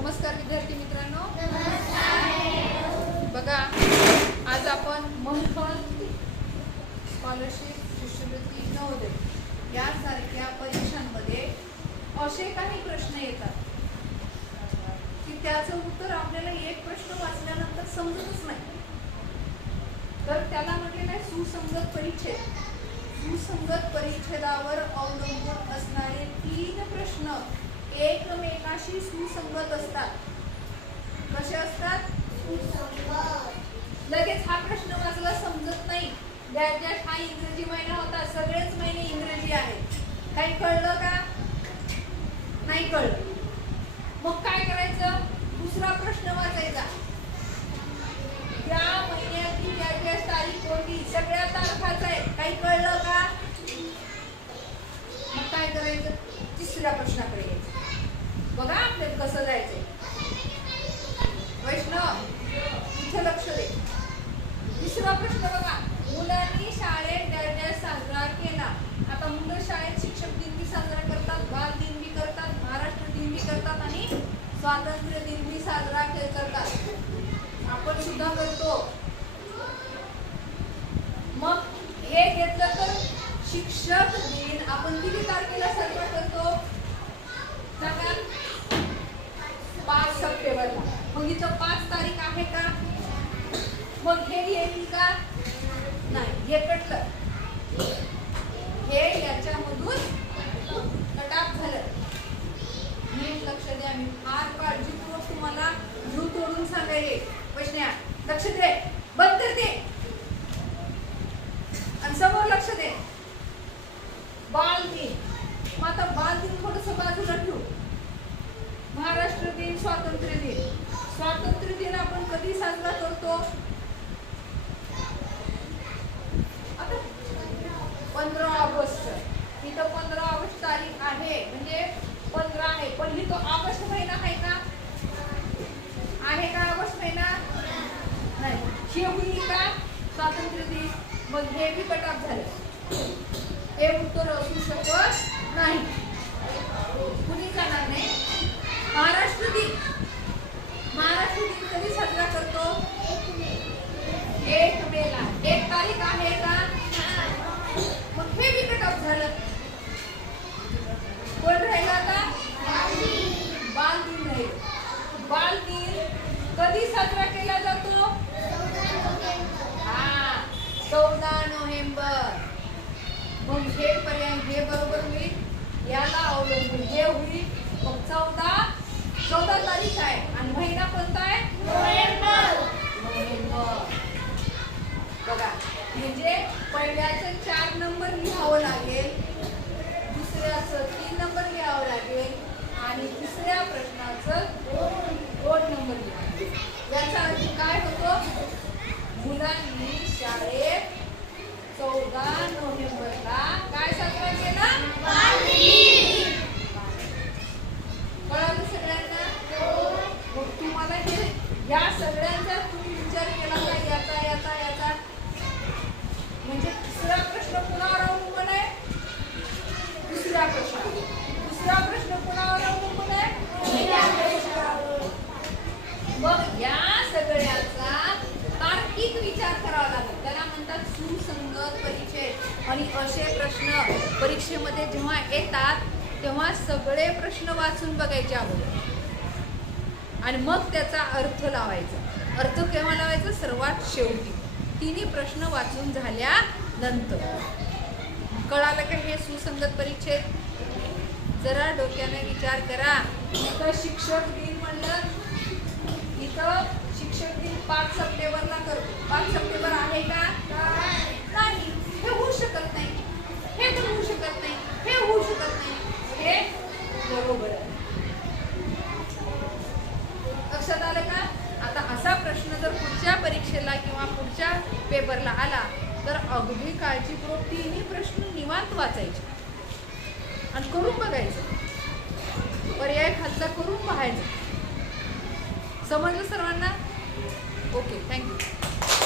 नमस्कार विद्यार्थी मित्रांनो. बघा आज आपण मंथन स्कॉलरशिप शिष्यवृत्ती नवोदय यासारख्या परीक्षांमध्ये असे काही प्रश्न येतात की त्याचं उत्तर आपल्याला एक प्रश्न वाचल्यानंतर समजतच नाही. तर त्याला म्हटलेलं आहे सुसंगत परिच्छेद. सुसंगत परिच्छेदावर अवलंबून असणारे तीन प्रश्न एकमेकाशी सुसंगत असतात. कसे असतात? लगेच हा प्रश्न वाचला समजत नाही. ग्रॅज्युएट हा इंग्रजी महिना होता सगळेच महिने इंग्रजी आहेत. काही कळलं का? नाही कळलं. मग काय करायचं? दुसरा प्रश्न वाचायचा. त्या महिन्याची ग्रॅज्युएट तारीख कोणती सगळ्या तारखाच आहे. काही कळलं का? मग काय करायचं? तिसऱ्या प्रश्नाकडे यायचं. बघा आपल्याला कसं जायचंय. वैष्णव इथे लक्ष दे. तिसरा प्रश्न बघा मुलांनी शाळेत दर्जा साजरा केला. आता मुलं शाळेत शिक्षक दिन बी साजरा करतात बाल दिन बी करतात महाराष्ट्र दिन बी करतात आणि स्वातंत्र्य दिन बी साजरा करतात. आपण सुद्धा करतो. मग हे घेतलं तर शिक्षक दिन आपण किती तारखेला साजरा करतो सांगा पाच सप्टेंबरला पाच तारीख आहे का? मग हे येईल का? नाही हे कटलं हे याच्यामधून कटाप झालं. नीट लक्ष द्या मी फार काळजीपूर्वक तुम्हाला जीव तोडून सांगायचे प्रश्न्या लक्ष दे बंद कर आणि समोर लक्ष दे. बाल दिन मग आता बाल दिन थोडस बाजूला ठेवू. महाराष्ट्र दिन स्वातंत्र्य दिन स्वातंत्र्य दिन आपण कधी साजरा करतो? आता पंधरा ऑगस्ट. इथं पंधरा ऑगस्ट तारीख आहे. म्हणजे पंधरा आहे. पण ही तो ऑगस्ट महिना आहे का? आहे का ऑगस्ट महिना? नाही. हे का? स्वातंत्र्य दिन. मग हे बी कटाप झालं. हे उत्तर असू शकत नाही कुणी जाणार नाही महाराष्ट्र दिन महाराष्ट्र दिन कधी साजरा करतो एक मेला एक तारीख आहे का? मग हे बी कटअप झालं. कोण राहिला आता? बाल दिन राहील. बाल दिन कधी साजरा केला जातो? हा चौदा नोव्हेंबर. मग हे पर्यंत हे बरोबर होईल. याला अवलंबून हे होईल. मग चौदा चौदा तारीख आहे. आणि महिना कोणता आहे? नोव्हेंबर बघा म्हणजे पहिल्याचं चार नंबर लिहावं लागेल दुसऱ्याचं तीन नंबर लिहावं लागेल आणि तिसऱ्या प्रश्नाचं दोन दोन नंबर लिहावं लागेल. याचा अर्थ काय होतो मुलांनी शाळेत चौदा नोव्हेंबरला काय साजरा केला कळालं सगळ्यांना मग तुम्हाला हे या सगळ्यांचा तुम्ही विचार केला का? याचा याचा याचा? म्हणजे तिसरा प्रश्न कुणावर अवलंबून आहे? दुसरा प्रश्न. दुसरा प्रश्न कुणावर अवलंबून आहे? मग या सगळ्याचा तार्किक विचार करावा लागेल. त्याला म्हणतात सुसंगत परिचय. आणि असे प्रश्न परीक्षेमध्ये जेव्हा येतात तेव्हा सगळे प्रश्न वाचून बघायचे अगोदर. आणि मग त्याचा अर्थ लावायचा. अर्थ केव्हा लावायचा? सर्वात शेवटी. तिन्ही प्रश्न वाचून झाल्यानंतर कळालं का हे सुसंगत परिच्छेद? जरा डोक्याने विचार करा. इथं शिक्षक दिन म्हणलं. इथं शिक्षक दिन पाच सप्टेंबरला करतो पाच सप्टेंबर आहे का नाही हे होऊ शकत नाही हे पण होऊ शकत नाही हे होऊ शकत नाही हे बरोबर आहे लक्षात आलं का आता असा प्रश्न जर पुढच्या परीक्षेला किंवा पुढच्या पेपरला आला तर अगदी काळजीपूर्वक तिन्ही प्रश्न निवांत वाचायचे. आणि करून बघायचं. पर्याय खालचा करून पाहायचं. समजलं सर्वांना? Okay thank you